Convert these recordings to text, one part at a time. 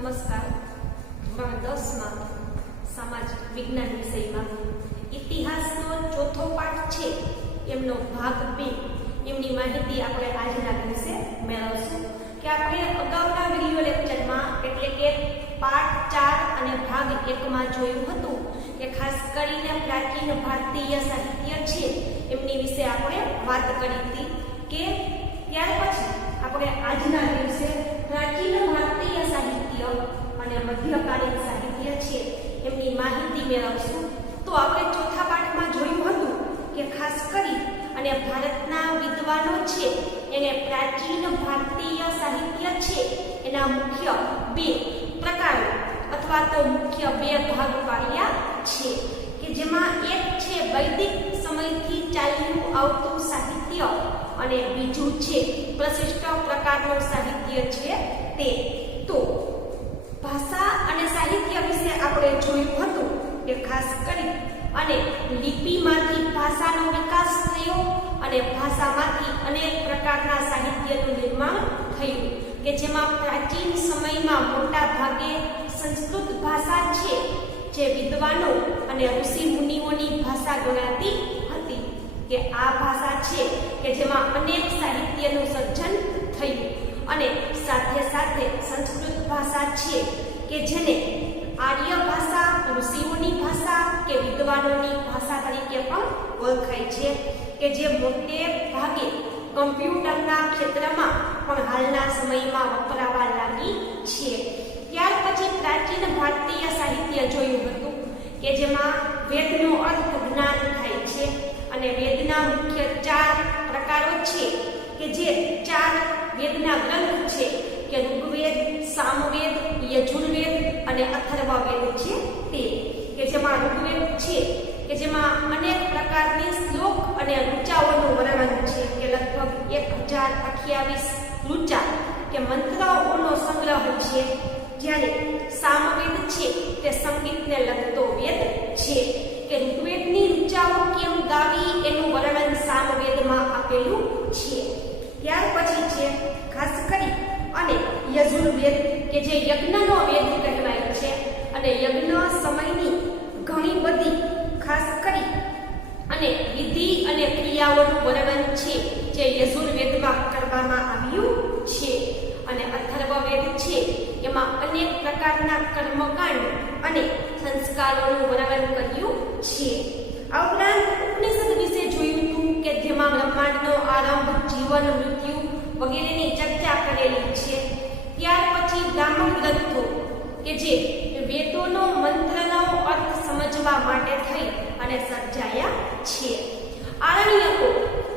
નમસ્કાર. ધોરણ 10 માં સામાજિક વિજ્ઞાન વિષયમાં ઇતિહાસનો ચોથો પાઠ છે, એમનો ભાગ 2 એમની માહિતી આપણે આજના દિવસે મેળવશું. કે આપણે અગાઉના વિડિયો લેક્ચરમાં એટલે કે પાઠ 4 અને ભાગ 1 માં જોયું હતું કે ખાસ કરીને પ્રાચીન ભારતીય સાહિત્ય છે એમની વિશે આપણે વાત કરી હતી. કે ત્યાર પછી આપણે આજના દિવસે પ્રાચીન ભારતીય સાહિત્ય અને મધ્યકાલીન સાહિત્ય છે એમની માહિતી મેળવશું. તો આપણે ચોથા પાઠમાં જોયું હતું કે ખાસ કરી અને ભારતના વિદ્વાનો છે એને પ્રાચીન ભારતીય સાહિત્ય છે એના મુખ્ય 2 પ્રકારો અથવા તો મુખ્ય 2 ભાગ પાડ્યા છે. કે જેમાં એક છે વૈદિક સમયથી ચાલ્યું આવતું સાહિત્ય અને બીજું છે પ્રશિષ્ટ પ્રકારનું સાહિત્ય છે તે. તો ભાષા અને સાહિત્ય વિશે આપણે જોયું હતું કે ખાસ કરી અને લિપિમાંથી ભાષાનો વિકાસ થયો અને ભાષામાંથી અનેક પ્રકારના સાહિત્યનું નિર્માણ થયું. કે જેમાં પ્રાચીન સમયમાં મોટા ભાગે સંસ્કૃત ભાષા છે જે વિદ્વાનો અને ઋષિ મુનિઓની ભાષા ગણાતી હતી. કે આ ભાષા છે કે જેમાં અનેક સાહિત્યનું સર્જન થયું અને સાથે સાથે સંસ્કૃત ભાષા છે કે જેને આર્ય ભાષા, ઋષિઓની ભાષા કે વિદ્વાનોની ભાષા તરીકે પણ ઓળખાય છે. કે જે મોટે ભાગે કમ્પ્યુટરના ક્ષેત્રમાં પણ હાલના સમયમાં વપરાવા લાગી છે. ત્યાર પછી પ્રાચીન ભારતીય સાહિત્ય જોયું હતું કે જેમાં વેદનો અર્થ જ્ઞાન થાય છે અને વેદના મુખ્ય 4 પ્રકારો છે. કે જે 4 વેદના ગ્રંથ છે કે ઋગ્વેદ, સામવેદ, યજુર્વેદ અને અથર્વવેદ છે તે. કે જેમાં ઋગ્વેદ છે કે જેમાં અનેક પ્રકારની શ્લોક અને ઋચાઓનું વર્ણન છે. કે લગભગ 1028 ઋચા કે મંત્રોનો સંગ્રહ છે. જ્યારે સામવેદ છે તે સંગીતને લગતો વેદ છે. કે ઋગ્વેદની ઋચાઓ કેમ ગાવી એનું વર્ણન સામવેદમાં આપેલું છે. ત્યાર પછી છે ખાસ કરી અને યજુર્વેદ કે જે યજ્ઞનો વેદ કહેવાય છે અને યજ્ઞ સમયની ઘણી બધી ખાસ કરી અને વિધિ અને ક્રિયાઓનું વર્ણન છે જે યજુર્વેદમાં કરવામાં આવ્યું છે. અને અથર્વવેદ છે એમાં અનેક પ્રકારના કર્મકાંડ અને સંસ્કારોનું વર્ણન કર્યું છે. આ ઉપરાંત ઉપનિષદ વિશે જોયું હતું કે જેમાં બ્રહ્માંડનો આરંભ, જીવન, મૃત્યુ વગેરેની ચર્ચા કરેલી છે. ત્યાર પછી બ્રાહ્મણ ગ્રંથો કે જે વેદોનો મંત્રનો અર્થ સમજવા માટે થઈ અને સર્જાયા છે. આરણ્યકો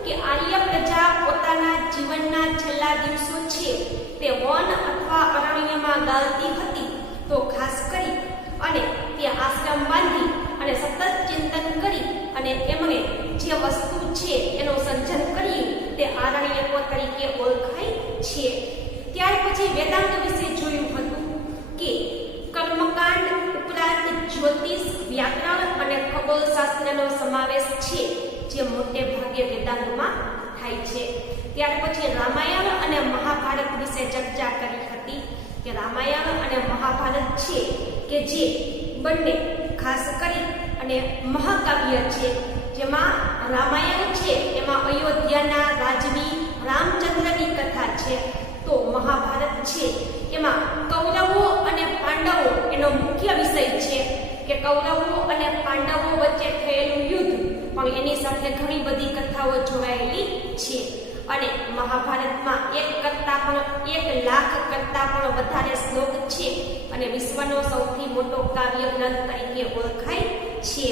કે આર્ય પ્રજા પોતાના જીવનના છેલ્લા દિવસો છે તે વન અથવા અરણ્યમાં ગાળતી હતી. તો ખાસ કરી અને તે આશ્રમ બાંધી અને સતત ચિંતન કરી અને એમણે જે વસ્તુ છે એનું સર્જન કર્યું તે આરણ્યકો તરીકે ઓળખાય છે. ત્યાર પછી વેદાંત વિશે જોયું હતું કે કર્મકાંડ ઉપરાંત જ્યોતિષ, વ્યાકરણ અને ખગોળશાસ્ત્રનો સમાવેશ છે જે મોટે ભાગે વેદાંતમાં થાય છે. ત્યાર પછી રામાયણ અને મહાભારત વિશે ચર્ચા કરી હતી. કે રામાયણ અને મહાભારત છે કે જે બંને ખાસ કરી અને મહાકાવ્ય છે. જેમાં રામાયણ છે એમાં અયોધ્યાના રાજવી રામચંદ્રની કથા છે. તો મહાભારત છે એમાં કૌરવો અને પાંડવો એનો મુખ્ય વિષય છે. કે કૌરવો અને પાંડવો વચ્ચે થયેલું યુદ્ધ પણ એની સાથે ઘણી બધી કથાઓ જોડાયેલી છે. અને મહાભારતમાં 1 લાખ કરતા પણ વધારે શ્લોક છે અને વિશ્વનો સૌથી મોટો કાવ્ય ગ્રંથ તરીકે ઓળખાય છે.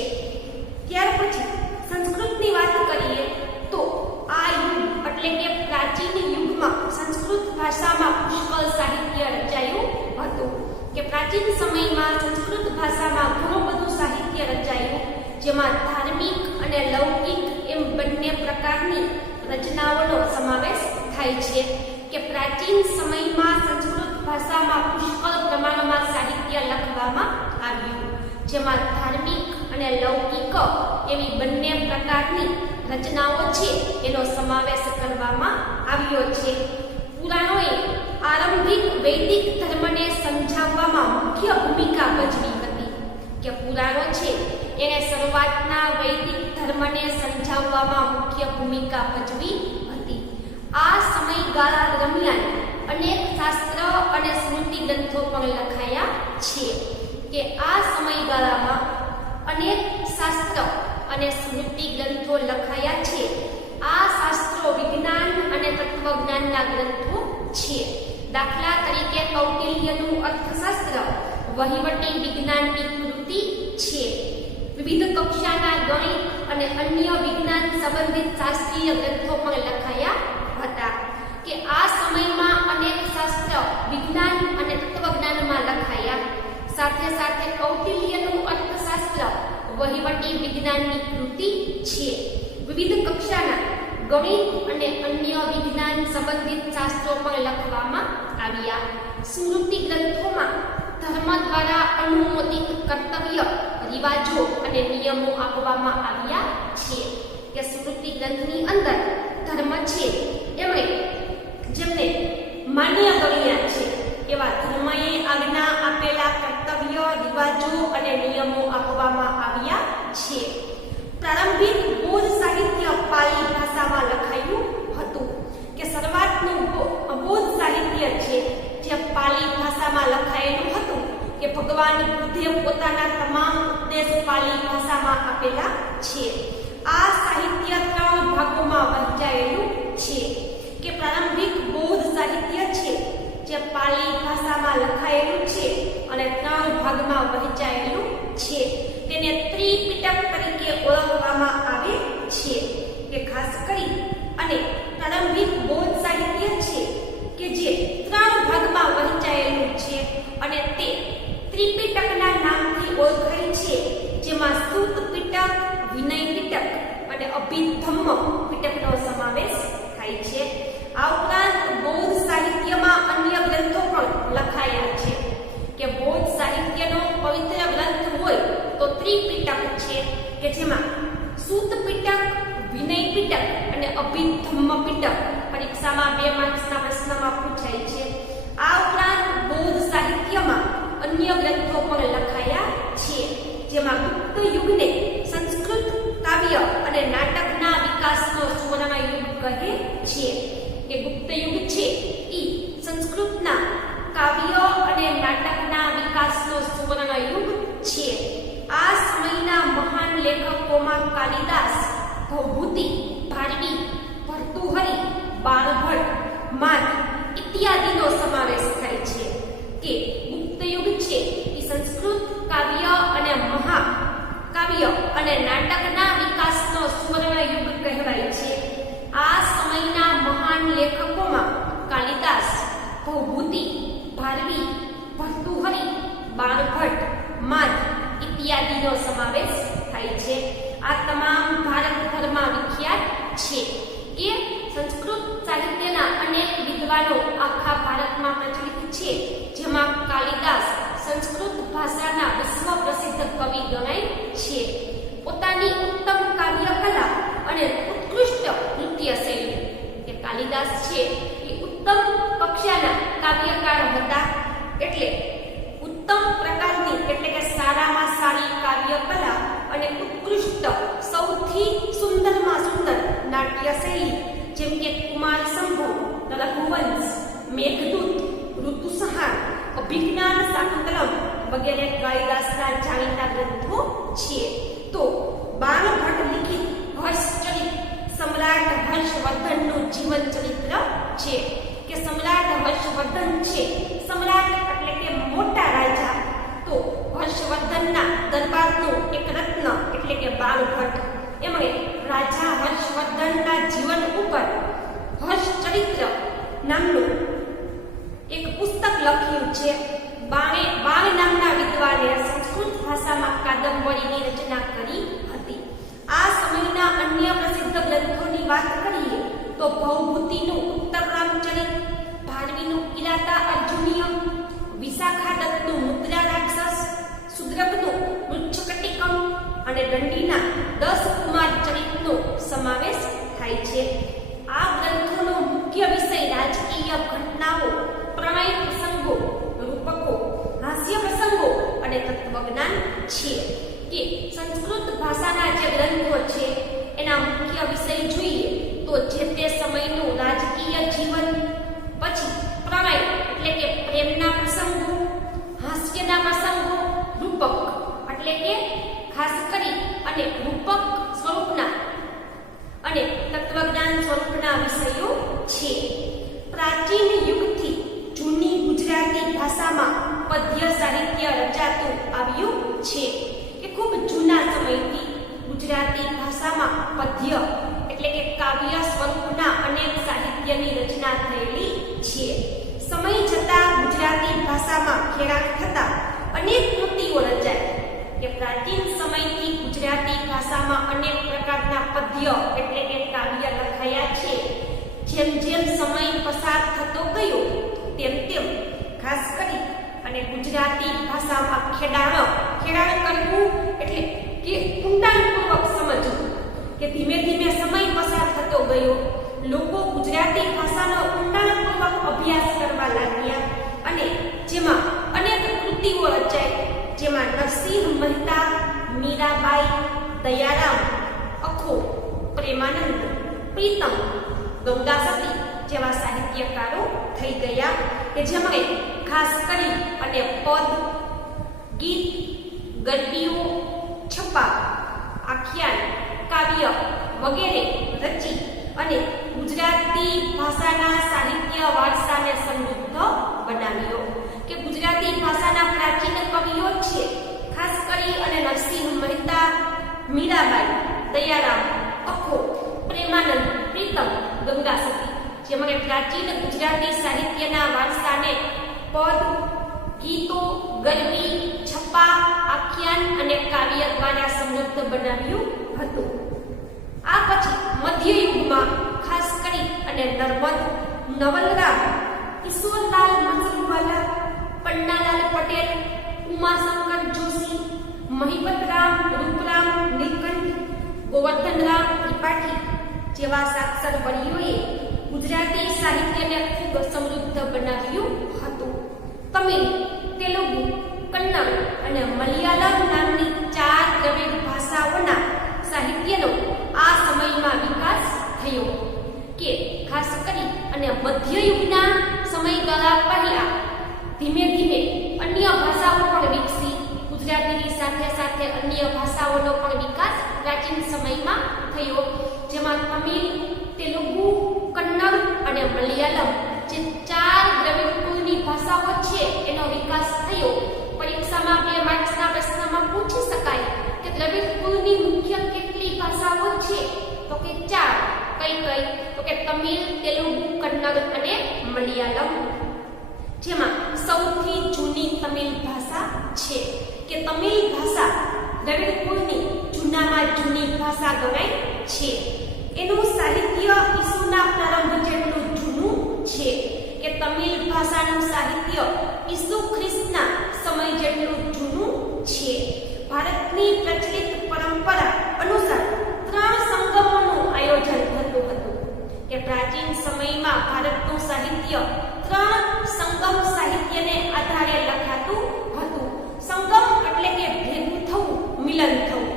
ત્યાર પછી સંસ્કૃતની વાત કરીએ તો આ યુગ એટલે કે પ્રાચીન યુગમાં સંસ્કૃત ભાષામાં પુષ્કળ સાહિત્ય રચાયું હતું. કે પ્રાચીન સમયમાં સંસ્કૃત ભાષામાં ઘણું બધું સાહિત્ય રચાયું જેમાં ધાર્મિક અને લૌકિક એમ બંને પ્રકારની રચનાઓનો સમાવેશ થાય છે. કે પ્રાચીન સમયમાં સંસ્કૃત ભાષામાં પુષ્કળ પ્રમાણમાં સાહિત્ય લખવામાં આવ્યું જેમાં ધાર્મિક અને લૌકિક એવી બંને પ્રકારની રચનાઓ છે એનો સમાવેશ કરવામાં આવ્યો છે. પુરાણોએ આ આરંભિક વૈદિક ધર્મને સમજાવવામાં મુખ્ય ભૂમિકા ભજવી હતી. કે પુરાણો છે એને શરૂઆતના વૈદિક ધર્મને સમજાવવામાં મુખ્ય ભૂમિકા ભજવી હતી. આ સમયગાળા દરમિયાન અનેક શાસ્ત્ર અને સ્મૃતિ ગ્રંથો પણ લખાયા છે. કે આ સમયગાળામાં અનેક શાસ્ત્ર અને સ્મૃતિ ગ્રંથો લખાયા છે. આ શાસ્ત્રો વિજ્ઞાન અને તત્વજ્ઞાનના ગ્રંથો છે. દાખલા તરીકે કૌટિલ્યનું અર્થશાસ્ત્ર વહીવટી વિજ્ઞાનની કૃતિ છે. વિવિધ કક્ષાના ગણિત અને અન્ય વિજ્ઞાન સંબંધિત શાસ્ત્રીય ગ્રંથો પણ લખાયા હતા. કે આ સમયમાં અનેક શાસ્ત્ર વિજ્ઞાન અને તત્વજ્ઞાનમાં લખાયા. સાથે સાથે કૌટિલ્યનું અર્થશાસ્ત્ર વહીવટી વિજ્ઞાનની કૃતિ છે. વિવિધ કક્ષાના ગણિત અને અન્ય વિજ્ઞાન સંબંધિત શાસ્ત્રો પણ લખવામાં આવ્યા. સ્મૃતિ ગ્રંથોમાં ધર્મ દ્વારા અનુમોદિત કર્તવ્ય, રિવાજો અને નિયમો આપવામાં આવ્યા છે. કે સ્મૃતિ ગ્રંથની અંદર ધર્મ છે એમણે જેમને માન્ય ગણ્યા છે એવા ધર્મએ આજ્ઞા આપેલા કર્તવ્ય, રિવાજો અને નિયમો આપવામાં આવ્યા છે. પ્રારંભિક બૌદ્ધ સાહિત્ય પાલી ભાષામાં લખાયું હતું. કે શરૂઆતનું બૌદ્ધ સાહિત્ય છે જે પાલી ભાષામાં લખાયેલું હતું. કે ભગવાન બુદ્ધે પોતાના તમામ ઉપદેશ પાલી ભાષામાં આપેલા છે. આ સાહિત્ય 3 ભાગોમાં વહેંચાયેલું છે. કે પ્રારંભિક બૌદ્ધ સાહિત્ય છે જે પાલી ભાષામાં લખાયેલું છે અને 3 ભાગમાં વહેંચાયેલું છે. તેને ત્રિપિટક તરીકે ઓળખવામાં આવે છે. કે ખાસ કરી અને પ્રારંભિક બૌદ્ધ સાહિત્ય છે કે જે 3 ભાગમાં વહેંચાયેલું છે અને તે ત્રિપિટકના નામથી ઓળખાય છે. જેમાં સૂત પિટક, વિનય પિટક અને અભિધમ્મ પિટકનો સમાવેશ થાય છે. આ ઉપરાંત બૌદ્ધ સાહિત્યમાં અન્ય ગ્રંથો પણ લખાયા છે. કે બૌદ્ધ સાહિત્યનો પવિત્ર ગ્રંથ હોય તો ત્રિપિટક છે કે જેમાં સૂત પિટક, વિનય પિટક અને અભિધમ્મ પિટક પરીક્ષામાં 2 માર્ક્સના પ્રશ્નમાં પૂછાય છે. આ ઉપરાંત બૌદ્ધ સાહિત્યમાં અન્ય ગ્રંથો પણ લખાયા છે. જેમાં ગુપ્ત યુગને સંસ્કૃત કાવ્ય અને નાટકના વિકાસનો સુવર્ણ યુગ કહે છે. કે ગુપ્ત યુગ છે એ સંસ્કૃતના કાવ્ય અને નાટકના વિકાસનો સુવર્ણ યુગ છે. આ સમયના મહાન લેખકોમાં કાલિદાસ, ભૌભૂતિ, ભારવી, ભર્તૃહરિ, બાણભટ્ટ, માન ઇત્યાદિનો સમાવેશ થાય છે. કે ગુપ્ત યુગ છે એ સંસ્કૃત કાવ્ય અને મહાકાવ્ય અને નાટકના વિકાસનો સુવર્ણ યુગ કહેવાય છે. આ સમયના મહાન લેખકોમાં કાલિદાસ, ભૌભૂતિ, ભારવી, ભર્તૃહરિ, બાણભટ્ટ, માન ઇત્યાદિનો સમાવેશ થાય છે. આ તમામ ભારતભરમાં વિખ્યાત છે. કે સંસ્કૃત સાહિત્યના અનેક વિદ્વાનો આખા ભારતમાં પ્રચલિત છે. જેમાં કાલિદાસ સંસ્કૃત ભાષાના વિશ્વ પ્રસિદ્ધ કવિ ગણાય છે. પોતાની ઉત્તમ કાવ્ય કલા અને ઉત્કૃષ્ટ નૃત્ય શૈલી. કે કાલિદાસ છે એ ઉત્તમ કક્ષાના કાવ્યકાર હતા. એટલે ઉત્તમ પ્રકારની એટલે કે સારામાં સારી કાવ્ય કલા અને ઉત્કૃષ્ટ સૌથી સુંદરમાં સુંદર નાટ્ય શૈલી જેમ કે કુમાર સંભવ, રઘુવંશ, મેઘદૂત, ઋતુસંહાર, અભિજ્ઞાન શાકુંતલમ વગેરે કાલિદાસના જાણીતા ગ્રંથો છે. તો બાણભટ્ટ લિખિત હર્ષચરિત સમ્રાટ હર્ષવર્ધનનું જીવન ચરિત્ર છે. કે સમ્રાટ હર્ષવર્ધન છે, સમ્રાટ એટલે કે મોટા રાજા, તો હર્ષવર્ધનના દરબારનું એક રત્ન એટલે કે બાણભટ્ટ એમણે રાજા હર્ષવર્ધનના જીવન ઉપર હર્ષચરિત્ર નામનું એક પુસ્તક લખ્યું છે. બાણ નામના વિદ્વાને સંસ્કૃત ભાષામાં કાદંબરીની રચના કરી હતી. આ સમયના અન્ય પ્રસિદ્ધ ગ્રંથોની વાત કરીએ તો ભૌભૂતિનું ઉત્તર રામચરિત, ભારવીનું કિરાતા અર્જુનીય, વિશાખાદત્તનું મુદ્રા રાક્ષસ, સુદ્રકનું મૃચ્છકટિકમ અને દંડીના 10 કુમાર ચરિતનો સમાવેશ થાય છે. આ ગ્રંથોનો મુખ્ય વિષય રાજકીય ઘટનાઓ, છે કે સંસ્કૃત ભાષાના જે ગ્રંથો છે એના મુખ્ય વિષય જોઈએ તો જે તે સમયનું રાજકીય જીવન, પછી પ્રણય એટલે કે પ્રેમના પ્રસંગો, હાસ્યના પ્રસંગો, રૂપક એટલે કે ખાસ કરી અને રૂપક સ્વરૂપના અને તત્વજ્ઞાન સ્વરૂપના વિષયો છે. પ્રાચીન યુગથી જૂની ગુજરાતી ભાષામાં પદ્ય સાહિત્ય રચાતું આવ્યું છે કે ખૂબ જૂના સમયથી ગુજરાતી ભાષામાં પદ્ય એટલે કે કાવ્ય સ્વરૂપના અનેક સાહિત્યની રચના થયેલી છે. સમય જતાં ગુજરાતી ભાષામાં ખેડાણ થતા અનેક કૃતિઓ રચાઈ કે પ્રાચીન સમયથી ગુજરાતી ભાષામાં અનેક પ્રકારના પદ્ય એટલે કે કાવ્ય લખાયા છે. જેમ જેમ સમય પસાર થતો ગયો તેમ તેમ ખાસ કરી અને ગુજરાતી ભાષામાં ખેડાણ કરવું એટલે કે ઊંડાણપૂર્વક સમજવું કે ધીમે ધીમે સમય પસાર થતો ગયો, લોકો ગુજરાતી ભાષાનો ઊંડાણપૂર્વક અભ્યાસ કરવા લાગ્યા અને જેમાં અનેક કૃતિઓ રચાઈ, જેમાં નરસિંહ મહેતા, મીરાબાઈ, દયારામ, અખો, પ્રેમાનંદ, પ્રીતમ, ગંગાસતી જેવા સાહિત્યકારો થઈ ગયા કે જેમણે ખાસ કરી અને પદ, ગીત, ગદ્યો, છપા, આખ્યાન, કાવ્ય વગેરે રચી અને ગુજરાતી ભાષાના સાહિત્ય વારસાને સમૃદ્ધ બનાવ્યો. કે ગુજરાતી ભાષાના પ્રાચીન કવિઓ છે ખાસ કરી અને નરસિંહ મહેતા, મીરાબાઈ, દયારામ, અખો, પ્રેમાનંદ, પ્રીતમ, ગંગાસતી જેમણે પ્રાચીન ગુજરાતી સાહિત્યના વારસાને પદ, ગીતો, ગરબી, છપા, આખ્યાન અને કાવ્ય દ્વારા સમૃદ્ધ બનાવ્યું હતું. આ પછી મધ્ય યુગમાં ખાસ કરી અને નર્મદ, નવલરામ, ઈશ્વરલાલ મસલવાલા, પન્નાલાલ પટેલ, ઉમાશંકર જોશી, મહિપતરામ, રૂપરામ, નીલકંઠ, ગોવર્ધનરામ ત્રિપાઠી જેવા સાક્ષર વડીઓએ ગુજરાતી સાહિત્યને ખૂબ સમૃદ્ધ બનાવ્યું હતું. તમિલ, તેલુગુ, કન્નડ અને મલયાલમ નામની 4 દ્રવિડ ભાષાઓના સાહિત્યનો આ સમયમાં વિકાસ થયો કે ખાસ કરી અને મધ્યયુગના સમયગાળા પહેલા ધીમે ધીમે અન્ય ભાષાઓ પણ વિકસી. ગુજરાતીની સાથે સાથે અન્ય ભાષાઓનો પણ વિકાસ પ્રાચીન સમયમાં થયો, જેમાં તમિલ, તેલુગુ, કન્નડ અને મલયાલમ જે 4 દ્રવિડ કુળની ભાષાઓ છે એનો વિકાસ થયો. પરીક્ષામાં 2 માર્ક્સના પ્રશ્નમાં પૂછી શકાય કે દ્રવિડ કુળની મુખ્ય કેટલી ભાષાઓ છે? તો કે 4. કઈ કઈ? તો કે તમિલ, તેલુગુ, કન્નડ અને મલયાલમ. જેમાં સૌથી જૂની તમિલ ભાષા છે કે તમિલ ભાષા દ્રવિડ કુળની જૂનામાં જૂની ભાષા ગણાય છે. એનું સાહિત્ય ઈસુના પ્રારંભ જેટલું જૂનું છે કે તમિલ ભાષાનું સાહિત્ય ઈસુ ખ્રિસ્તના સમય જેટલું જૂનું છે. ભારતની પ્રચલિત પરંપરા અનુસાર 3 સંગમોનું આયોજન થતું હતું કે પ્રાચીન સમયમાં ભારતનું સાહિત્ય 3 સંગમ સાહિત્યને આધારે લખાતું હતું. સંગમ એટલે કે ભેગું થવું, મિલન થવું.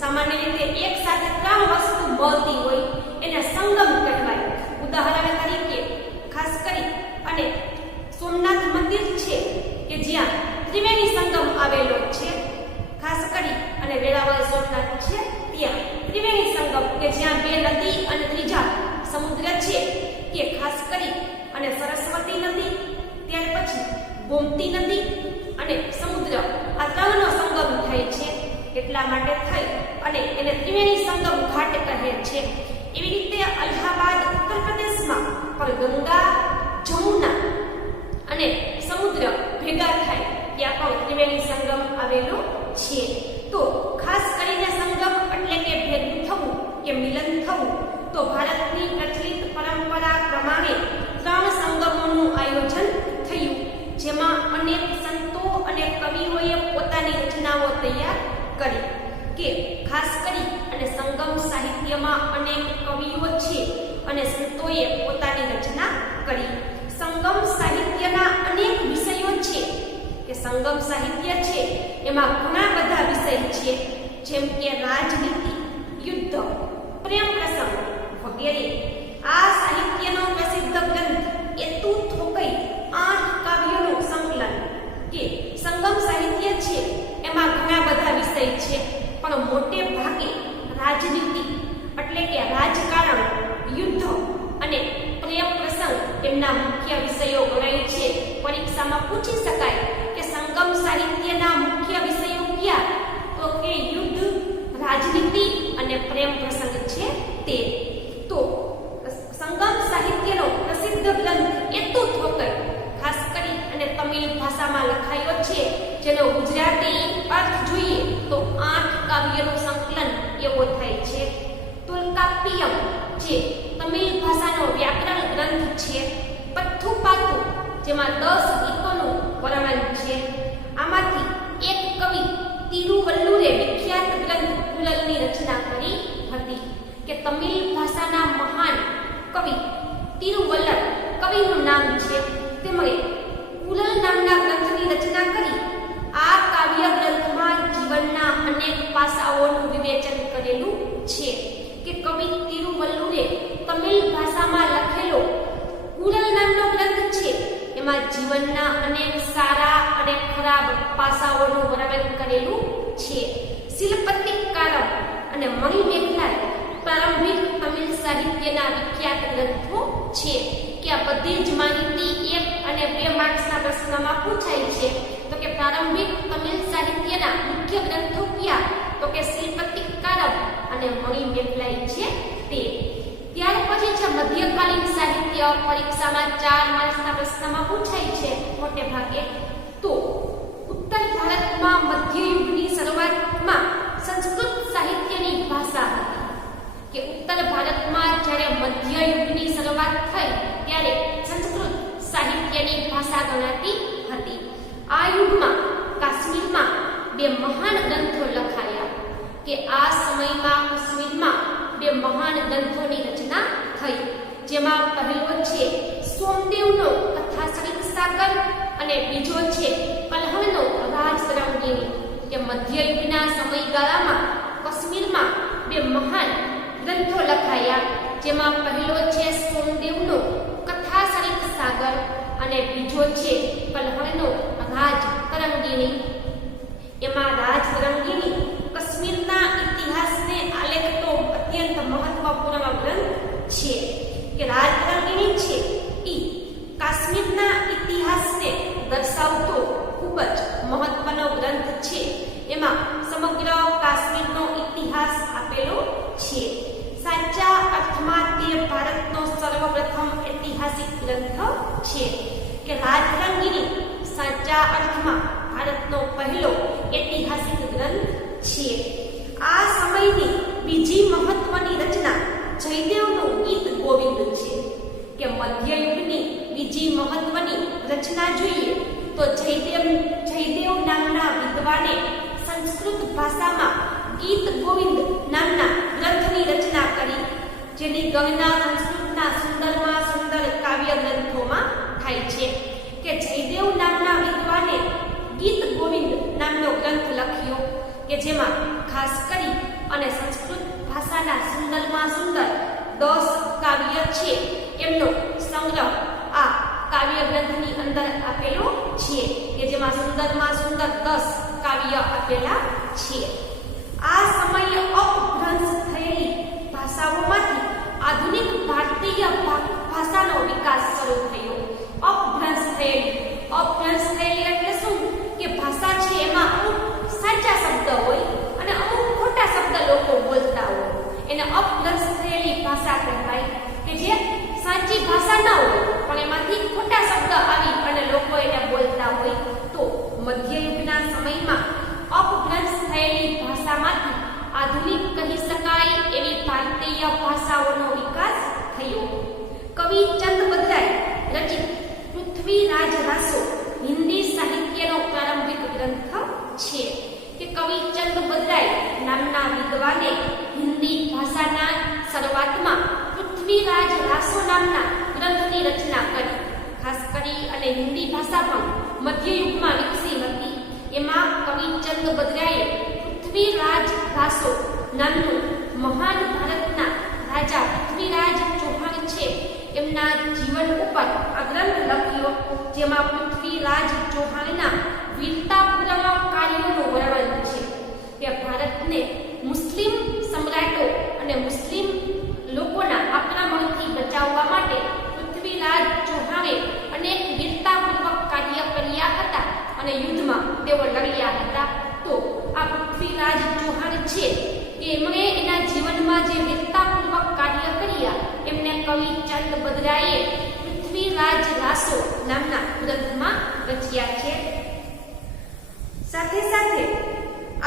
સામાન્ય રીતે એક સાથે 3 વસ્તુ મળતી હોય એને સંગમ કહેવાય. ઉદાહરણ તરીકે ખાસ કરી અને સોમનાથ મંદિર છે કે જ્યાં ત્રિવેણી સંગમ આવેલો છે. ખાસ કરી અને વેરાવળ સોમનાથ છે ત્યાં ત્રિવેણી સંગમ કે જ્યાં 2 નદી અને ત્રીજા સમુદ્ર છે કે ખાસ કરી અને સરસ્વતી નદી, ત્યાર પછી ગોમતી નદી અને સમુદ્ર, આ 3નો સંગમ થાય છે. એટલા માટે થઈ અને એને ત્રિવેણી સંગમ ઘાટ કહે છે. એવી રીતે અલ્હાબાદ ઉત્તર પ્રદેશમાં પણ ગંગા, જમુના અને સમુદ્ર ભેગા થાય ત્યાં પણ ત્રિવેણી સંગમ આવેલો છે. તો ખાસ કરીને સંગમ એટલે કે ભેગું થવું કે મિલન થવું. તો ભારતની પ્રચલિત પરંપરા પ્રમાણે 3 સંગમોનું આયોજન થયું, જેમાં અનેક સંતો અને કવિઓએ પોતાની રચનાઓ તૈયાર કરી કે ખાસ કરી અને સંગમ સાહિત્યમાં અનેક કવિઓ છે અને સંતોએ પોતાની રચના કરી. સંગમ સાહિત્યના અનેક વિષયો છે કે સંગમ સાહિત્ય છે એમાં ઘણા બધા વિષય છે, જેમ કે રાજનીતિ, યુદ્ધ, પ્રેમ પ્રસંગ વગેરે. આ સાહિત્યનો પ્રસિદ્ધ ગ્રંથ એ તું થોકઈ 8 કાવ્યોનું સંકલન કે સંગમ સાહિત્ય છે. એમાં ઘણા બધા વિષય છે, પણ મોટે ભાગે રાજનીતિ એટલે કે રાજકારણ, યુદ્ધ અને પ્રેમ પ્રસંગ એમના મુખ્ય વિષયો ગણાય છે. પરીક્ષામાં પૂછી શકાય કે સંગમ સાહિત્યના મુખ્ય વિષયો કયા? તો કે યુદ્ધ, રાજનીતિ અને પ્રેમ પ્રસંગ છે તે. તો સંગમ સાહિત્યનો પ્રસિદ્ધ ગ્રંથ એ તું થોકઈ ખાસ કરી અને તમિલ ભાષામાં લખાયો છે, જેનો ગુજરાતી અર્થ જોઈએ તો 8 કાવ્યનું સંકલન એવો થાય છે. તોલ્કાપ્પિયમ જે તમિલ ભાષાનો વ્યાકરણ ગ્રંથ છે. પથ્થુપાથુ જેમાં 10 ગીતોનું વર્ણન છે. આમાંથી એક કવિ તિરુવલ્લુરે વિખ્યાત ગ્રંથ કુલલની રચના કરી હતી. કે તમિલ ભાષાના મહાન કવિ તિરુવલ્લર કવિનું નામ છે. તેમણે કુલલ નામના ગ્રંથની રચના કરી. આ કાવ્ય ગ્રંથમાં જીવનના અનેક પાસાઓનું વિવેચન કરેલું છે. કે કવિ તિરુવલ્લુરે તમિલ ભાષામાં લખેલો કુલલ નામનો ગ્રંથ છે, એમાં જીવનના અનેક સારા અને ખરાબ પાસાઓનું વર્ણન કરેલું છે. શિલ્પતિકારમ અને મણિમેખલાય પ્રારંભિક તમિલ સાહિત્યના વિખ્યાત ગ્રંથો છે. કે આ બધી જ માહિતી 1 અને 2 માર્ક્સના પ્રશ્નમાં પૂછાય છે. તો કે પ્રારંભિક તમિલ સાહિત્યના મુખ્ય ગ્રંથો કયા? તો કે શિલ્પતિકારમ અને મણિમેખલાય છે તે. ત્યાર પછી છે મધ્યકાલીન સાહિત્ય. પરીક્ષામાં 4 માર્ક્સના પ્રશ્નમાં પૂછાય છે મોટે ભાગે. તો ઉત્તર ભારતમાં મધ્યયુગની શરૂઆતમાં સંસ્કૃત સાહિત્યની ભાષા હતી. કે ઉત્તર ભારતમાં જ્યારે મધ્યયુગની શરૂઆત થઈ ત્યારે સંસ્કૃત સાહિત્યની ભાષા ગણાતી હતી. આ યુગમાં કાશ્મીરમાં 2 મહાન ગ્રંથો લખાયા. કે આ સમયમાં કાશ્મીરમાં 2 મહાન ગ્રંથોની રચના થઈ, જેમાં પહેલો છે સોમદેવનો કથાસરિત સાગર અને બીજો છે કલ્હણનો રાજતરંગિણી. કે મધ્યયુગના સમયગાળામાં કાશ્મીરમાં 2 મહાન ગ્રંથો લખાયા, જેમાં પહેલો છે સોમદેવનો કથાસરિત સાગર અને બીજો છે કલ્હણનો રાજતરંગિણી. એમાં રાજતરંગિણી કાશ્મીરના ઇતિહાસને આલેખતો અત્યંત મહત્વપૂર્ણ ગ્રંથ છે. કે રાજતરંગિણી છે એ કાશ્મીરના ઇતિહાસને દર્શાવતો ખૂબ જ મહત્વનો ગ્રંથ છે. એમાં સમગ્ર કાશ્મીરનો ઇતિહાસ આપેલો છે. સાચા અર્થમાં તે ભારતનો સર્વપ્રથમ ઐતિહાસિક ગ્રંથ છે. કે રાજતરંગિણી સાચા અર્થમાં ભારતનો પહેલો ઐતિહાસિક ગ્રંથ છે. આ સમયની બીજી મહત્વની રચના જયદેવનું ગીત ગોવિંદ છે. કે મધ્યયુગની બીજી મહત્વની રચના જોઈએ તો જયદેવ નામના વિદ્વાને સંસ્કૃત ભાષામાં ગીત ગોવિંદ નામના ગ્રંથની રચના કરી, જેની ગણના સંસ્કૃતના સુંદરમાં સુંદર કાવ્ય ગ્રંથોમાં થાય છે. કે જયદેવ નામના વિદ્વાને ગીત ગોવિંદ નામનો ગ્રંથ લખ્યો, કે જેમાં ખાસ કરી અને સંસ્કૃત ભાષાના સુંદરમાં સુંદર 10 કાવ્ય છે એમનો સંગ્રહ આ કાવ્ય ગ્રંથની અંદર આપેલો છે. કે જેમાં સુંદરમાં સુંદર 10 કાવ્ય આપેલા છે. આ સમયે અપભ્રંશ થયેલી ભાષાઓમાંથી આધુનિક ભારતીય ભાષાનો વિકાસ શરૂ થયો. અપભ્રંશ થયેલી એટલે શું? કે ભાષા છે એમાં અમુક સાચા શબ્દ હોય અને અમુક ખોટા શબ્દ લોકો બોલતા હોય, એને અપભ્રંશ થયેલી ભાષા કહેવાય. કે જે સાચી ભાષા ન હોય પણ એમાંથી ખોટા શબ્દ આવી અને લોકો એને બોલતા હોય. તો મધ્યયુગના સમયમાં અપભ્રંશ થયેલી ભાષામાંથી આધુનિક કહી શકાય એવી ભારતીય ભાષાઓનો વિકાસ થયો. કવિ ચંદ બદરાય રચિત પૃથ્વીરાજ રાસો હિન્દી સાહિત્યનો પ્રારંભિક ગ્રંથ છે. કે કવિ ચંદ બદરાય નામના વિદ્વાને હિન્દી ભાષાના શરૂઆતમાં પૃથ્વીરાજ રાસો નામના ગ્રંથની રચના કરી. ખાસ કરી અને હિન્દી ભાષા પણ મધ્યયુગમાં વિકસી હતી. એમાં કવિ ચંદ બદરાએ પૃથ્વીરાજ રાસો નામનું મહાન ભારતના રાજા પૃથ્વીરાજ ચૌહાણ છે એમના જીવન ઉપર આ ગ્રંથ લખ્યો, જેમાં પૃથ્વીરાજ ચૌહાણના વીરતાપૂર્વક કાર્યોનું વર્ણન છે કે ભારતને મુસ્લિમ સમ્રાટો અને મુસ્લિમ લોકોના આક્રમણથી બચાવવા માટે પૃથ્વીરાજ ચૌહાણે અનેક વીરતાપૂર્વક કાર્ય કર્યા હતા અને યુદ્ધમાં તેઓ લડ્યા હતા. તો આ પૃથ્વીરાજ ચૌહાણ છે એમણે એના જીવનમાં જે વીરતાપૂર્વક કાર્ય કર્યા એમને કવિ ચંદ બદરાએ પૃથ્વીરાજ રાસો નામના ગ્રંથમાં રચ્યા છે. સાથે સાથે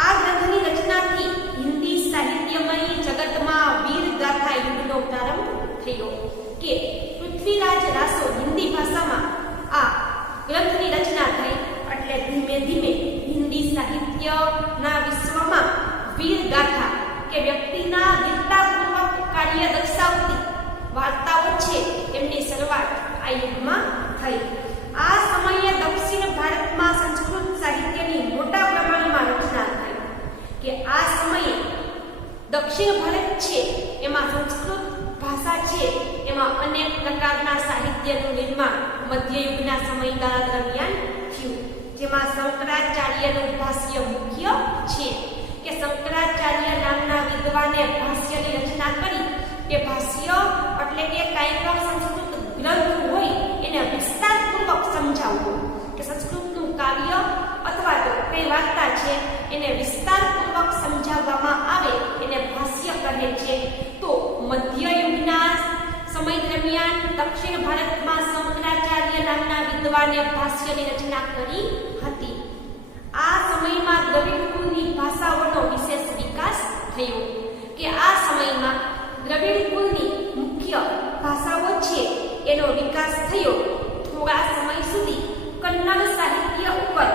આ ગ્રંથની રચનાથી હિન્દી સાહિત્યમય જગતમાં વીર ગાથા યુગનો પ્રારંભ થયો કે પૃથ્વીરાજ રાસો હિન્દી ભાષામાં આ ગ્રંથની રચના થઈ એટલે ધીમે ધીમે હિન્દી સાહિત્યના વિશ્વમાં વીર ગાથા કે વ્યક્તિના વીરતાપૂર્વક કાર્ય દર્શાવતી વાર્તાઓ છે એમની શરૂઆત આ યુગમાં થઈ. આ સમયે દક્ષિણ ભારતમાં સંસ્કૃત સાહિત્યની મોટા પ્રમાણમાં રચના થઈ કે આ સમયે દક્ષિણ ભારત છે એમાં સંસ્કૃત ભાષા છે એમાં અનેક પ્રકારના સાહિત્યનું નિર્માણ મધ્યયુગના સમયગાળા દરમિયાન થયું, જેમાં શંકરાચાર્યનું ભાષ્ય મુખ્ય છે કે શંકરાચાર્ય નામના વિદ્વાને ભાષ્યની રચના કરી કે ભાષ્ય એટલે કે કાંઈ પણ સંસ્કૃત ગ્રંથ હોય એને વિસ્તારપૂર્વક સમજાવવું, કે સંસ્કૃતનું કાવ્ય અથવા તો કઈ વાર્તા છે એને વિસ્તારપૂર્વક સમજાવવામાં આવે એને ભાષ્ય કહે છે. તો મધ્યયુગના સમય દરમિયાન દક્ષિણ ભારતમાં શંકરાચાર્ય નામના વિદ્વાને ભાષ્યની રચના કરી હતી. આ સમયમાં દ્રવિડ કુળની ભાષાઓનો વિશેષ વિકાસ થયો કે આ સમયમાં દ્રવિડ કુળની મુખ્ય ભાષાઓ છે એનો વિકાસ થયો. થોડા સમય સુધી કન્નડ સાહિત્ય ઉપર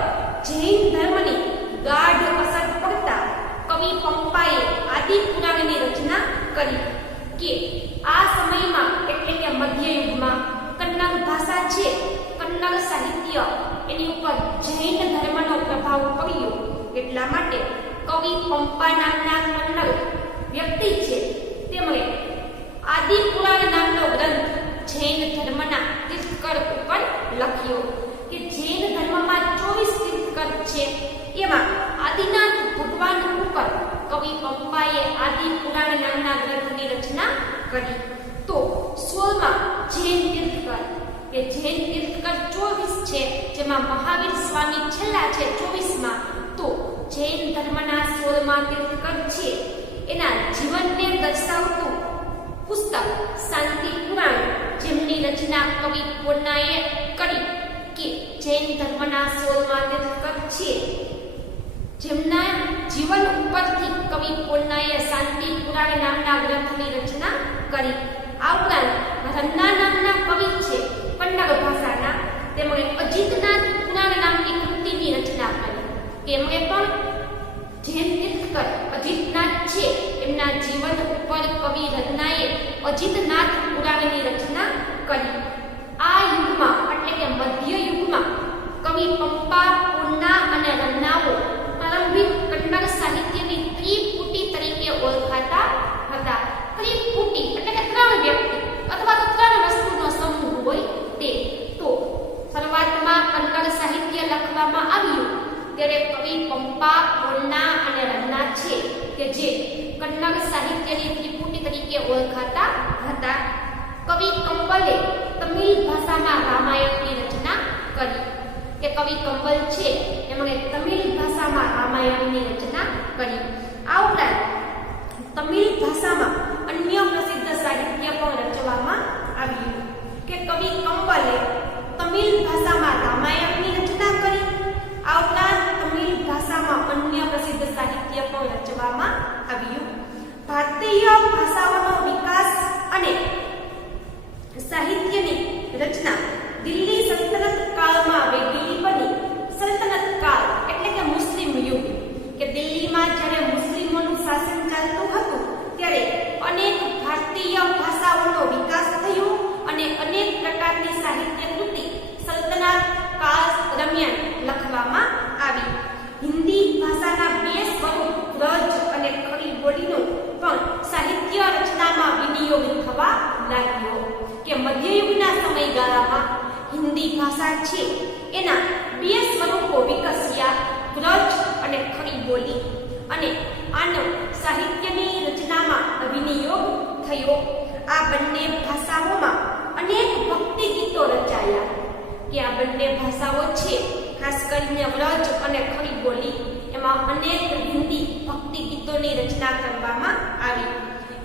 જૈન ધર્મની ગાઢ અસર પડતા કવિ પંપાએ આદિ પુરાણની રચના કરી કે આ સમયમાં એટલે કે મધ્યયુગમાં કન્નડ ભાષા છે, કન્નડ સાહિત્ય એની ઉપર જૈન ધર્મનો પ્રભાવ પડ્યો. એટલા માટે કવિ પંપા નામના કન્નડ વ્યક્તિ છે તેમણે આદિ પુરાણ નામનો ગ્રંથ જૈન ધર્મના તીર્થકર ઉપર લખ્યો કે જૈન ધર્મમાં 24 તીર્થકર છે એમાં આદિનાથ ભગવાન ઉપર કવિ પંપાએ આદિ પુરાણ નામના ગ્રંથની રચના કરી. તો 16માં જૈન તીર્થકર કે જૈન તીર્થકર 24 છે, જેમાં મહાવીર સ્વામી છેલ્લા છે 24માં. તો જૈન ધર્મના 16માં તીર્થકર છે એના જીવનને દર્શાવતું પુસ્તક શાંતિ પુરાણ, જેમની રચના કવિ પોન્નાએ કરી કે જૈન ધર્મના 16માં તીર્થકર છે જેમના જીવન ઉપરથી કવિ પોન્નાએ શાંતિ પુરાણ નામના ગ્રંથની રચના કરી. આ ઉપરાંત રન્ના નામના કવિ છે કન્નડ ભાષાના, તેમણે અજીતનાથ પુરાણ નામની કૃતિની રચના કરી. એમણે પણ જૈન તીર્થકર અજીતનાથ છે એમના જીવન ઉપર કવિ રન્નાએ અજીતનાથ પુરાણની રચના કરી. આ યુગમાં એટલે કે મધ્ય યુગમાં કવિ પંપા, પોન્ના અને રન્નાઓ પ્રારંભિક કન્નડ સાહિત્યની ત્રિપુટી તરીકે ઓળખાતા હતા. ત્રિપુટી એટલે કે 3 વ્યક્તિ અથવા તો 3 વસ્તુનો સમૂહ હોય તે. તો શરૂઆતમાં કન્નડ સાહિત્ય લખવામાં આવ્યું ત્યારે કવિ પંપા, પોન્ના અને રન્ના છે કે જે કન્નડ સાહિત્યની ત્રિપુટી તરીકે ઓળખાતા હતા. કવિ કંબલે તમિલ ભાષામાં રામાયણની રચના કરી કે કવિ કંબલ છે એમણે તમિલ ભાષામાં રામાયણની રચના કરી. આ ઉપરાંત તમિલ ભાષામાં અન્ય પ્રસિદ્ધ સાહિત્ય પણ રચવામાં આવ્યું કે કવિ કંબલે તમિલ ભાષામાં રામાયણની રચના કરી. આ ઉપરાંત તમિલ ભાષામાં અન્ય પ્રસિદ્ધ સાહિત્ય પણ રચવામાં આવ્યું. ભારતીય ભાષાઓનો વિકાસ અને સાહિત્યની રચના દિલ્હી સલ્તનત કાળમાં વેગીલી બની. સલ્તનત કાળ એટલે કે મુસ્લિમ યુગ કે દિલ્હીમાં જ્યારે મુસ્લિમોનું શાસન ચાલતું હતું ત્યારે અનેક ભારતીય ભાષાઓનો વિકાસ થયો અને અનેક પ્રકારની સાહિત્ય કૃતિ સલ્તનત કાળ દરમિયાન લખવામાં આવી. ભાષાના બે સ્વરૂપ વ્રજ અને ખરી બોલીનો પણ સાહિત્ય રચનામાં વિનિયોગ થવા લાગ્યો કે મધ્યયુગના સમયગાળામાં હિન્દી ભાષા છે એના બે સ્વરૂપો વિકસ્યા, વ્રજ અને ખરી બોલી, અને આનો સાહિત્યની રચનામાં વિનિયોગ થયો. આ બંને ભાષાઓમાં અનેક ભક્તિ ગીતો રચાયા કે આ બંને ભાષાઓ છે, ખાસ કરીને વ્રજ અને ખરી બોલી, એમાં અનેક હિન્દી ભક્તિ ગીતોની રચના કરવામાં આવી.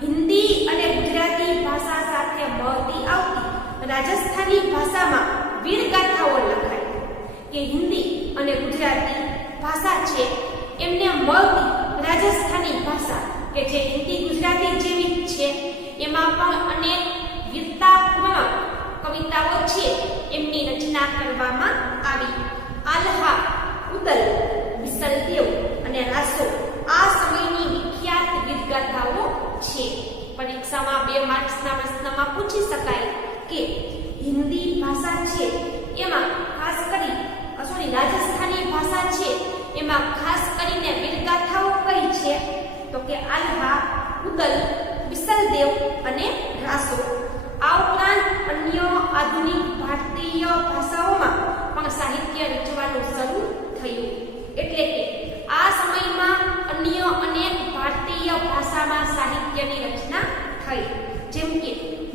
હિન્દી અને ગુજરાતી ભાષા સાથે મળતી આવતી રાજસ્થાની ભાષામાં વીરગાથાઓ લખાય કે હિન્દી અને ગુજરાતી ભાષા છે એમને મળતી રાજસ્થાની ભાષા કે જે હિન્દી ગુજરાતી જેવી જ છે, એમાં પણ અનેક વીરતાપૂર્ણ કવિતાઓ છે એમની રચના કરવામાં આવી. આલ્હા, ઉદલ, વિસલદેવ અને રાસો આ સમયની વિખ્યાત વીરગાથાઓ છે. પરીક્ષામાં 2 માર્ક્સના પ્રશ્નમાં પૂછી શકાય કે હિન્દી ભાષા છે એમાં ખાસ કરી રાજસ્થાની ભાષા છે એમાં ખાસ કરીને વીરગાથાઓ કઈ છે? તો કે આલ્હા, ઉદલ, વિસલદેવ અને રાસો. આ ઉપરાંત અન્ય આધુનિક ભારતીય ભાષાઓમાં પણ સાહિત્ય રચવાનું શરૂ થયું. એટલે કે આ સમયમાં અન્ય અનેક ભારતીય ભાષામાં સાહિત્યની રચના થઈ. જેમ કે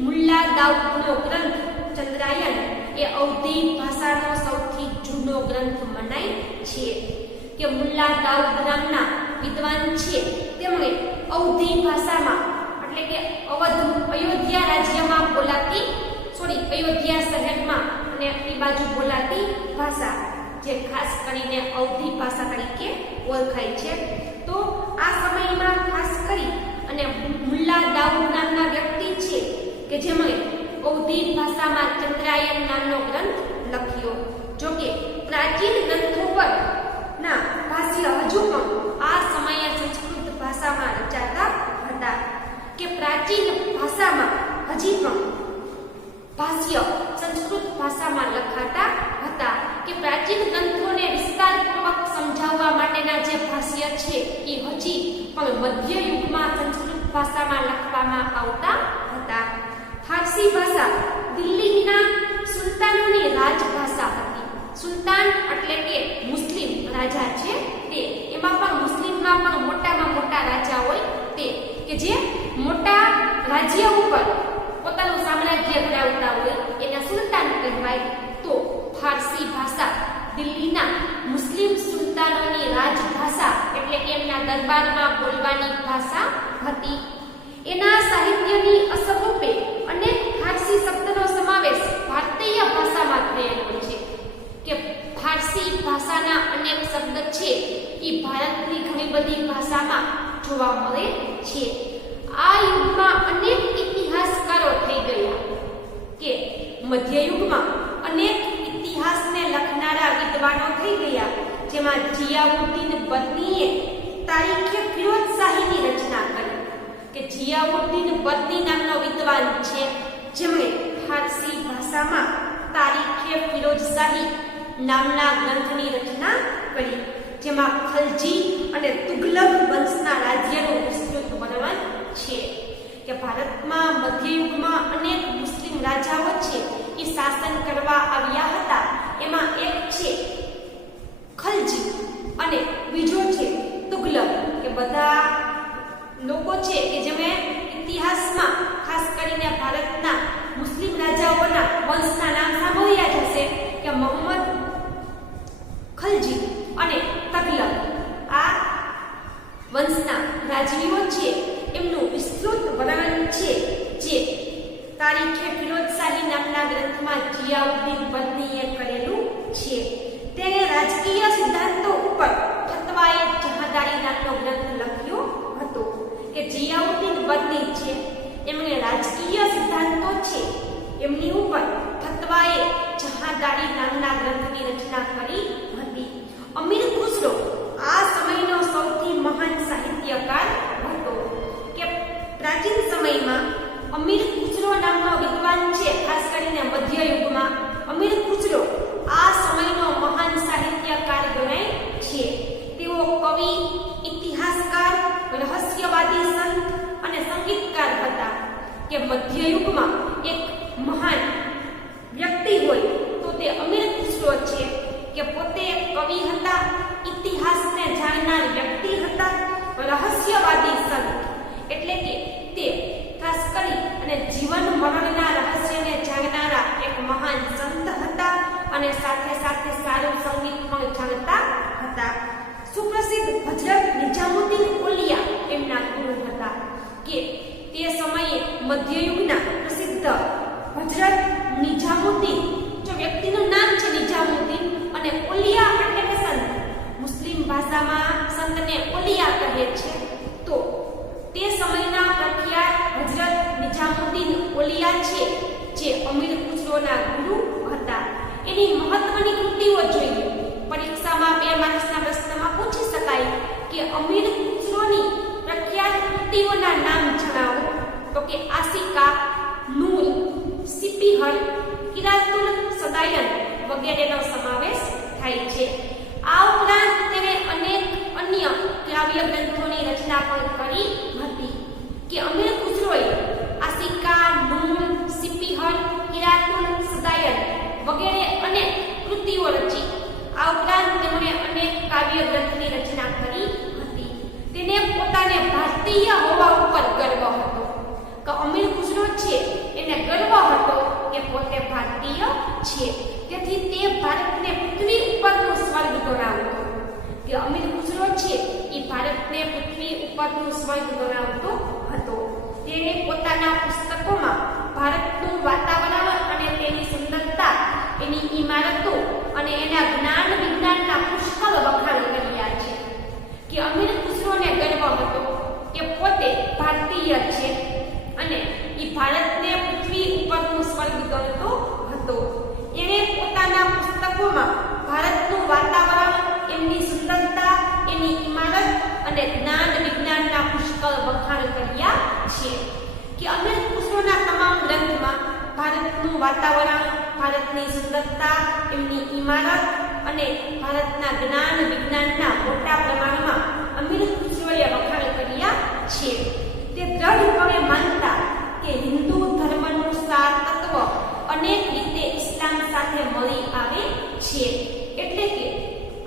મુલ્લા દાઉદનો ગ્રંથ ચંદ્રાયન એ અવધી ભાષાનો સૌથી જૂનો ગ્રંથ મનાય છે. કે મુલ્લા દાઉદ નામના વિદ્વાન છે તેમણે અવધી ભાષામાં, એટલે કે અયોધ્યા રાજ્યમાં બોલાતી અયોધ્યા શહેરમાં અને એ બાજુ બોલાતી ભાષા જે ખાસ કરીને અવધી ભાષા તરીકે ઓળખાય છે. તો આ સમયમાં ખાસ કરી અને મુલ્લા દાઉદ નામના વ્યક્તિ છે કે જેમણે અવધી ભાષામાં ચંદ્રાયન નામનો ગ્રંથ લખ્યો. જો કે પ્રાચીન ગ્રંથો પર ના ભાષ્ય હજુ પણ આ સમયે સંસ્કૃત ભાષામાં રચાતા હતા. કે પ્રાચીન ભાષામાં હજી પણ ભાષ્ય સંસ્કૃત ભાષામાં લખાતા હતા. કે પ્રાચીન ગ્રંથોને વિસ્તારપૂર્વક સમજાવવા માટેના જે ભાષ્ય છે એ હજી પણ મધ્ય યુગમાં સંસ્કૃત ભાષામાં લખવામાં આવતા હતા. ફારસી ભાષા દિલ્હીના સુલતાનોની રાજભાષા હતી. સુલતાન એટલે કે મુસ્લિમ રાજા છે તે, એમાં પણ મુસ્લિમમાં પણ મોટામાં મોટા રાજા હોય તે, કે જે મોટા રાજ્ય ઉપર પોતાનું સામ્રાજ્ય ધરાવતા હોય એને સુલતાન કહેવાય. તો ફારસી ભાષા દિલ્હીના મુસ્લિમ સુલતાનોની રાજભાષા એટલે કે એમના દરબારમાં બોલવાની ભાષા હતી. એના સાહિત્યની અસર રૂપે અનેક ફારસી શબ્દનો સમાવેશ ભારતીય ભાષામાં થયેલો છે. કે ફારસી ભાષાના અનેક શબ્દ છે એ ભારતની ઘણી બધી ભાષામાં જોવા મળે છે. આ યુગમાં અનેક ઇતિહાસકારો થઈ ગયા કે મધ્યયુગમાં અનેક ઇતિહાસને લખનારા વિદ્વાનો થઈ ગયા, જેમાં જિયાઉદ્દીન બર્નીએ તારીખે ફિરોઝશાહીની રચના કરી. કે જિયાઉદ્દીન બર્ની નામનો વિદ્વાન છે જેમણે ફારસી ભાષામાં તારીખે ફિરોઝશાહી નામના ગ્રંથની રચના કરી, જેમાં ખલજી અને તુગલક વંશના રાજ્યનું વિસ્તૃત વર્ણન છે. કે ભારતમાં મધ્યયુગમાં અનેક મુસ્લિમ રાજાઓ છે એ શાસન કરવા આવ્યા હતા. એમાં એક છે ખલજી અને બીજો છે તુગલક. કે બધા લોકો છે કે જેમણે ઇતિહાસમાં ખાસ કરીને ભારતના મુસ્લિમ રાજાઓના વંશના નામ સાંભળ્યા જ હશે કે મોહમ્મદ ખલજી અને તગલક. આ વંશના રાજવીઓ છે એમનું વિસ્તૃત વર્ણન છે જે તારીખે ફિરોઝશાહી નામના ગ્રંથમાં જિયાઉદ્દીન બર્નીએ કરેલું છે. તેણે રાજકીય સિદ્ધાંતો ઉપર ફતવાએ જહાંદારી નામનો ગ્રંથ લખ્યો હતો. કે જિયાઉદ્દીન બર્ની છે એમણે રાજકીય સિદ્ધાંતો છે એમની ઉપર ફતવાએ જહાંદારી નામના ગ્રંથની રચના કરી હતી. અમીર ખુસરો આ સમયનો સૌથી મહાન સાહિત્યકાર હતો. કે પ્રાચીન સમયમાં અમીર ખુસરો નામનો વિદ્વાન છે, ખાસ કરીને મધ્ય યુગમાં અમીર ખુસરો આ સમયનો મહાન સાહિત્યકાર ગણાય છે. તેઓ કવિ, કે મધ્યયુગમાં એક મહાન વ્યક્તિ હોય તો તે અમીર ખુસરો છે કે પોતે કવિ હતા, ઇતિહાસને જાણનાર વ્યક્તિ હતા, રહસ્યવાદી સંત એટલે કે તે ખાસ કરી અને જીવન મરણના રહસ્યને જાણનારા એક મહાન સંત હતા અને સાથે સાથે સારું સંગીત પણ જાણતા હતા. સુપ્રસિદ્ધ હજરત નિજામુદ્દીન ઓલિયા એમના ગુરુ હતા કે તે સમયે મધ્યયુગના પ્રસિદ્ધ હજરત નિજામુદ્દીન, જો વ્યક્તિનું નામ છે નિજામુદ્દીન અને ઓલિયા એટલે કે સંત, મુસ્લિમ ભાષામાં સંતને ઓલિયા કહે છે. તો તે સમયના પ્રખ્યાત હજરત નિજામુદ્દીન ઓલિયા છે જે અમીર ખુસરોના ગુરુ હતા. એની મહત્વની કૃતિઓ જોઈએ. પરીક્ષામાં 2 માર્ક્સના પ્રશ્નમાં પૂછી શકાય કે અમીર ખુસરોની પ્રખ્યાત કૃતિઓના નામ જણાવો. તો કે આશિકા, નૂર, સિપીહર, કિરાતુલ સદાયન વગેરેનો સમાવેશ થાય છે. આ ઉપરાંત તેણે અનેક અન્ય કાવ્ય ગ્રંથોની રચના પણ કરી હતી. કે અમીર ખુસરોએ આશિકા, નૂર, સિપીહર, કિરાતુલ સદાયન વગેરે અનેક કૃતિઓ રચી. આ ઉપરાંત તેમણે અનેક કાવ્ય ગ્રંથની રચના કરી હતી. તેને પોતાને ભારતીય હોવા ઉપર ગર્વ હતો કે અમીર ખુસરો છે એને ગર્વ હતો કે પોતે ભારતીય છે. તેથી તે ભારતને પૃથ્વી ઉપરનું સ્વર્ગ ગણાવતો કે અમીર ખુસરો છે એ ભારતને પૃથ્વી ઉપરનું સ્વર્ગ ગણાવતો હતો. તેણે પોતાના પુસ્તકોમાં ભારતનું વાતાવરણ અને તેની સુંદરતા, એની ઇમારતો અને એના જ્ઞાન વિજ્ઞાનના પુષ્કળ વખાણ કર્યા છે. કે અમીર ખુસરોને ગર્વ હતો કે પોતે ભારતીય છે અને એ ભારતને પૃથ્વી ઉપરનું સ્વર્ગ ગણતો હતો. એણે પોતાના પુસ્તકોમાં ભારતનું વાતાવરણ, એમની સુંદરતા, એની ઇમારત અને જ્ઞાન વિજ્ઞાનના પુષ્કળ વખાણ કર્યા છે. કે અમીર ખુસરોના તમામ ગ્રંથમાં ભારતનું વાતાવરણ, ભારતની સુંદરતા, એમની ઇમારત અને ભારતના જ્ઞાન વિજ્ઞાનના મોટા પ્રમાણમાં અમીર ખુસરોએ વખાણ કર્યા છે. તે દ્રઢપણે માનતા કે હિન્દુ ધર્મનું સાર તત્વ અનેક રીતે ઇસ્લામ સાથે મળી આવે છે. એટલે કે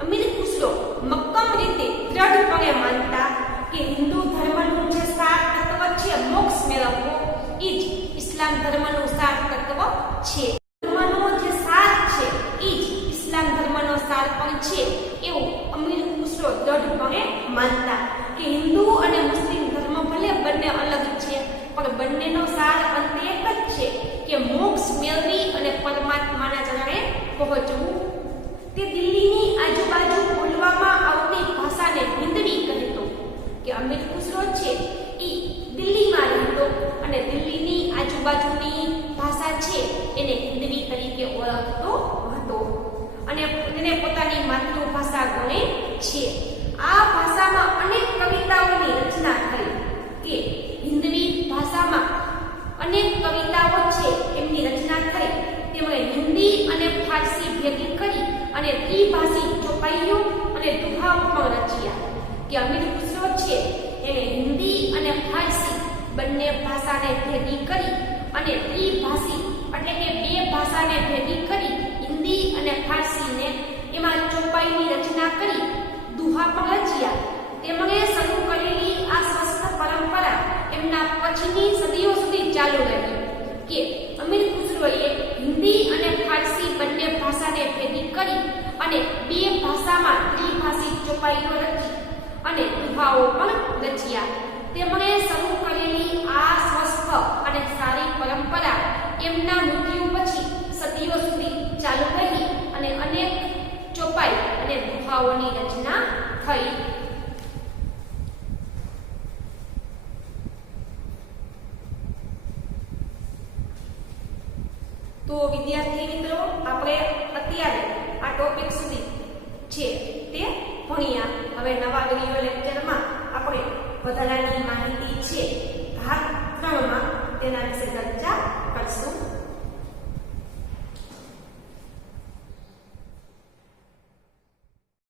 અમીર ખુસરો મક્કમ રીતે દ્રઢપણે માનતા કે હિન્દુ ધર્મનું જે સાર તત્વ છે મોક્ષ મેળવવો, એ જ ઇસ્લામ ધર્મનું સાર તત્વ છે. ધર્મનો જે સાર છે એ જ ઇસ્લામ ધર્મનો સાર પણ છે એવું અમીર ખુસરો દ્રઢપણે માનતા. કે હિન્દુ અને મુસ્લિમ ધર્મ ભલે બંને અલગ છે પણ બંનેનો સાર અંતે એક જ છે કે મોક્ષ મેળવી અને પરમાત્માના ચરણે પહોંચવું. તે દિલ્હીની આજુબાજુ બોલવામાં આવતી ભાષાને હિન્દવી કહેતો. કે અમીર ખુસરો છે એ દિલ્હીમાં રહેતો અને દિલ્હીની આજુબાજુની ભાષા છે એને હિન્દવી તરીકે ઓળખતો હતો અને તેને પોતાની માતૃભાષા ગણે છે. આ ભાષામાં અનેક કવિતાઓની રચના થઈ. કે હિન્દવી ભાષામાં અનેક કવિતાઓ છે એમની રચના થઈ. તેમણે હિન્દી અને ફારસી ભેગી કરી અને દ્વિભાષી ચોપાઈઓ અને દુહાઓ પણ રચ્યા. કે અમીર ખુસરો છે એને હિન્દી અને ફારસી બંને ભાષાને ભેગી કરી અને દ્વિભાષી એટલે કે 2 ભાષાને ભેગી કરી હિન્દી અને ફારસીને એમાં ચોપાઈની રચના કરી દુહા પણ રચ્યા. તેમણે શરૂ કરેલી આ સ્વસ્થ પરંપરા એમના પછીની સદીઓ સુધી ચાલુ રહી. કે અમીર ખુસરોએ હિન્દી અને ફારસી બંને ભાષાને ભેગી કરી અને 2 ભાષામાં દ્વિભાષી ચોપાઈઓ રચી અને દુહાઓ પણ રચ્યા. તેમણે શરૂ કરેલી આ સ્વસ્થ અને સારી પરંપરા એમના મૃત્યુ પછી સદીઓ સુધી ચાલુ રહી અને અનેક ચોપાઈ અને દુહાઓની રચના થઈ. તો વિદ્યાર્થી મિત્રો, આપણે અત્યારે આ ટોપિક સુધી છે તે ભણ્યા. હવે નવા વિડિયો લેક્ચરમાં આપણે વધારાની માહિતી છે ભાગ 3 માં તેના વિશે ચર્ચા કરશું.